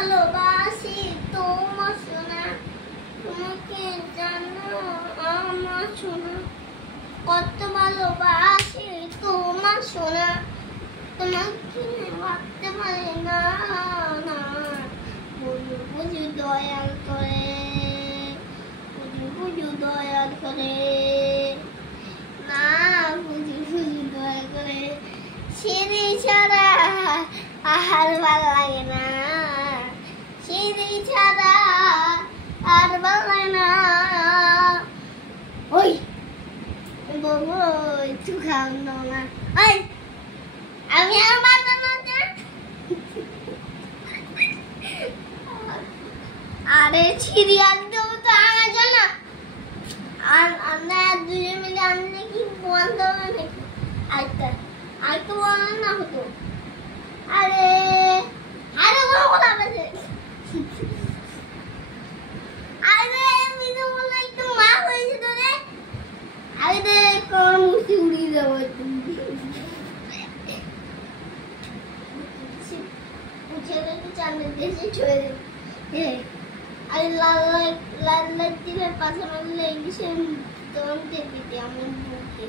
ভালোবাসি তোমার সোনা, তোমাকে জানো আমার সোনা, কত ভালোবাসি তোমার সোনা, তোমাকে ভাবতে পারি না না। বুঝু বুঝু দয়াল করে, বুঝু বুঝু দয়াল করে, না বুঝু বুঝু দয়াল করে, সিঁড়ি ছাড়া আর ভালো লাগে না, সিঁড়ি ছাড়া আর ভালো লাগে না। ওই বাবু একটু খাওয়ানো না, ওই আমি আর বানানো না। আরে সিরিয়াল দেবো তো আমার জন্য, আর আমরা দুজন মিলে আনলে কি বন্ধ হবে নাকি? আর তো বন্ধ না হতো। আরে আরে বড় কথা বলছে, আরে মিনু বলে একটু মা হয়েছে তো রে, আরে কোন মুসি উড়িয়ে যাবো ছেলে তো চাঁদের দেশে ছড়ে দেবে। আরে লাল লাল দিনের পাশে মারলে ইংলিশে তখন দেখবি আমার বুকে।